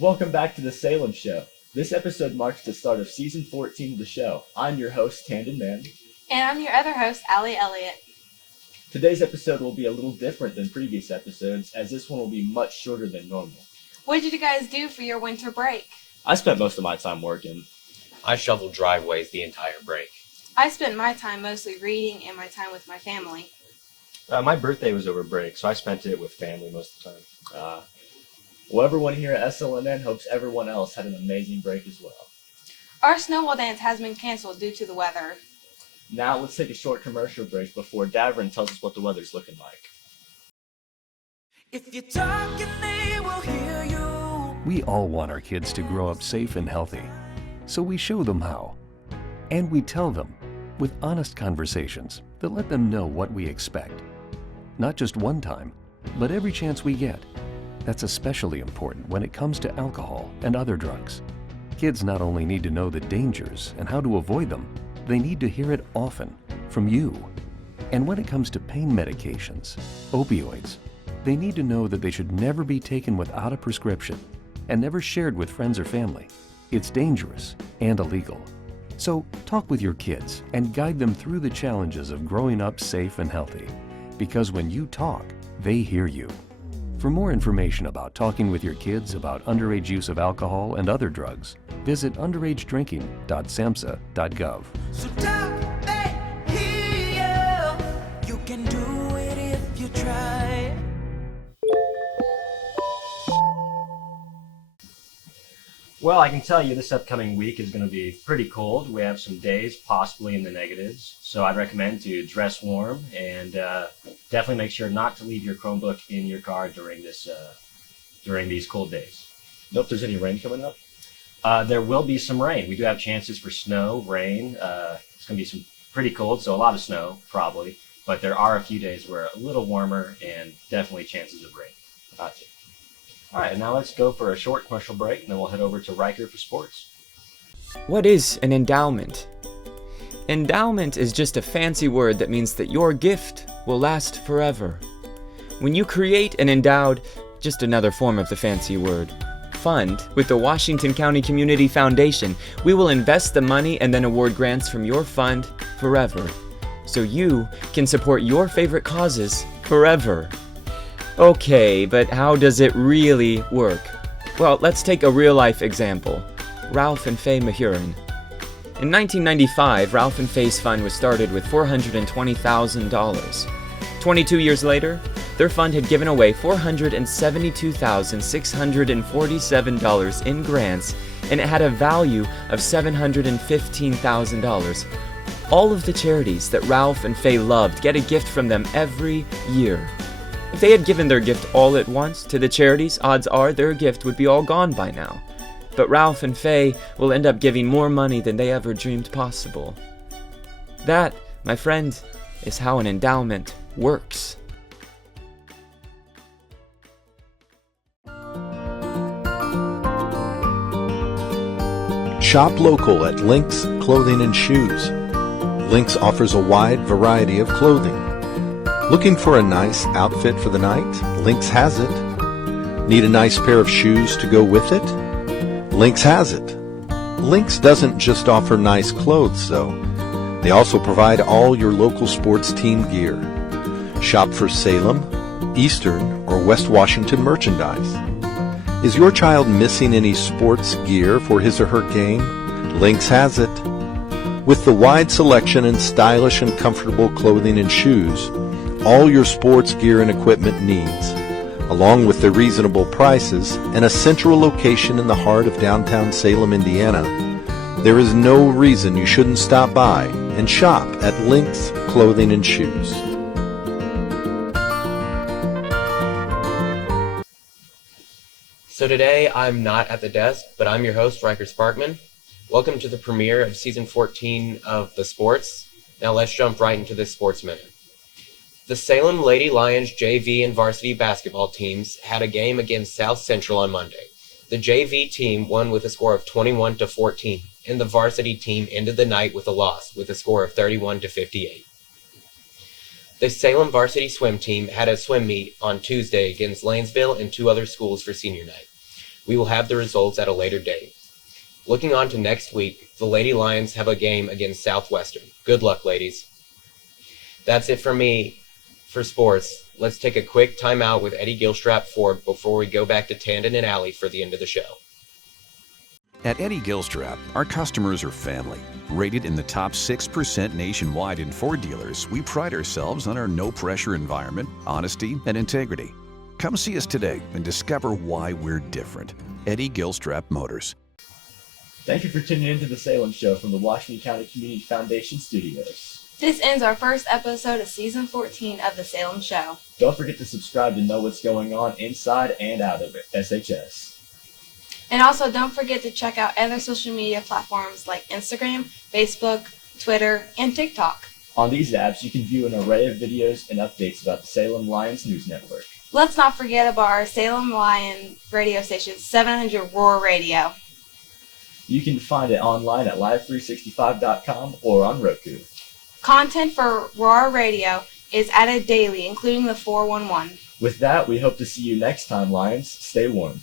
Welcome back to the Salem Show. This episode marks the start of season 14 of the show. I'm your host, Tandon Mann. And I'm your other host, Allie Elliott. Today's episode will be a little different than previous episodes, as this one will be much shorter than normal. What did you guys do for your winter break? I spent most of my time working. I shoveled driveways the entire break. I spent my time mostly reading and my time with my family. My birthday was over break, so I spent it with family most of the time. Well, everyone here at SLNN hopes everyone else had an amazing break as well. Our snowball dance has been canceled due to the weather. Now let's take a short commercial break before Davern tells us what the weather's looking like. If you're talking, they will hear you. We all want our kids to grow up safe and healthy, so we show them how. And we tell them with honest conversations that let them know what we expect. Not just one time, but every chance we get. That's especially important when it comes to alcohol and other drugs. Kids not only need to know the dangers and how to avoid them, they need to hear it often from you. And when it comes to pain medications, opioids, they need to know that they should never be taken without a prescription and never shared with friends or family. It's dangerous and illegal. So talk with your kids and guide them through the challenges of growing up safe and healthy. Because when you talk, they hear you. For more information about talking with your kids about underage use of alcohol and other drugs, visit underagedrinking.samhsa.gov. So talk, they hear you. You can do it if you try. Well, I can tell you this upcoming week is going to be pretty cold. We have some days possibly in the negatives, so I'd recommend to dress warm and definitely make sure not to leave your Chromebook in your car during these cold days. Know if there's any rain coming up? There will be some rain. We do have chances for snow, rain. It's going to be some pretty cold, so a lot of snow probably, but there are a few days where a little warmer and definitely chances of rain. Gotcha. All right, now let's go for a short commercial break, and then we'll head over to Riker for sports. What is an endowment? Endowment is just a fancy word that means that your gift will last forever. When you create an endowed, just another form of the fancy word, fund with the Washington County Community Foundation, we will invest the money and then award grants from your fund forever, so you can support your favorite causes forever. Okay, but how does it really work? Well, let's take a real-life example. Ralph and Faye Mahurin. In 1995, Ralph and Faye's fund was started with $420,000. 22 years later, their fund had given away $472,647 in grants, and it had a value of $715,000. All of the charities that Ralph and Faye loved get a gift from them every year. If they had given their gift all at once to the charities, odds are their gift would be all gone by now. But Ralph and Faye will end up giving more money than they ever dreamed possible. That, my friend, is how an endowment works. Shop local at Lynx Clothing and Shoes. Lynx offers a wide variety of clothing. Looking for a nice outfit for the night? Lynx has it. Need a nice pair of shoes to go with it? Lynx has it. Lynx doesn't just offer nice clothes, though. They also provide all your local sports team gear. Shop for Salem, Eastern, or West Washington merchandise. Is your child missing any sports gear for his or her game? Lynx has it. With the wide selection and stylish and comfortable clothing and shoes, all your sports gear and equipment needs, along with the reasonable prices and a central location in the heart of downtown Salem, Indiana, there is no reason you shouldn't stop by and shop at Lynx Clothing and Shoes. So today I'm not at the desk, but I'm your host, Riker Sparkman. Welcome to the premiere of Season 14 of The Sports. Now let's jump right into this Sports Minute. The Salem Lady Lions JV and varsity basketball teams had a game against South Central on Monday. The JV team won with a score of 21-14, and the varsity team ended the night with a loss with a score of 31-58. The Salem varsity swim team had a swim meet on Tuesday against Lanesville and two other schools for senior night. We will have the results at a later date. Looking on to next week, the Lady Lions have a game against Southwestern. Good luck, ladies. That's it from me for sports. Let's take a quick timeout with Eddie Gilstrap Ford before we go back to Tandon and Alley for the end of the show. At Eddie Gilstrap, our customers are family. Rated in the top 6% nationwide in Ford dealers, we pride ourselves on our no-pressure environment, honesty, and integrity. Come see us today and discover why we're different. Eddie Gilstrap Motors. Thank you for tuning in to the Salem Show from the Washington County Community Foundation Studios. This ends our first episode of Season 14 of The Salem Show. Don't forget to subscribe to know what's going on inside and out of SHS. And also, don't forget to check out other social media platforms like Instagram, Facebook, Twitter, and TikTok. On these apps, you can view an array of videos and updates about the Salem Lions News Network. Let's not forget about our Salem Lion radio station, 700 Roar Radio. You can find it online at live365.com or on Roku. Content for Roar Radio is added daily, including the 411. With that, we hope to see you next time, Lions. Stay warm.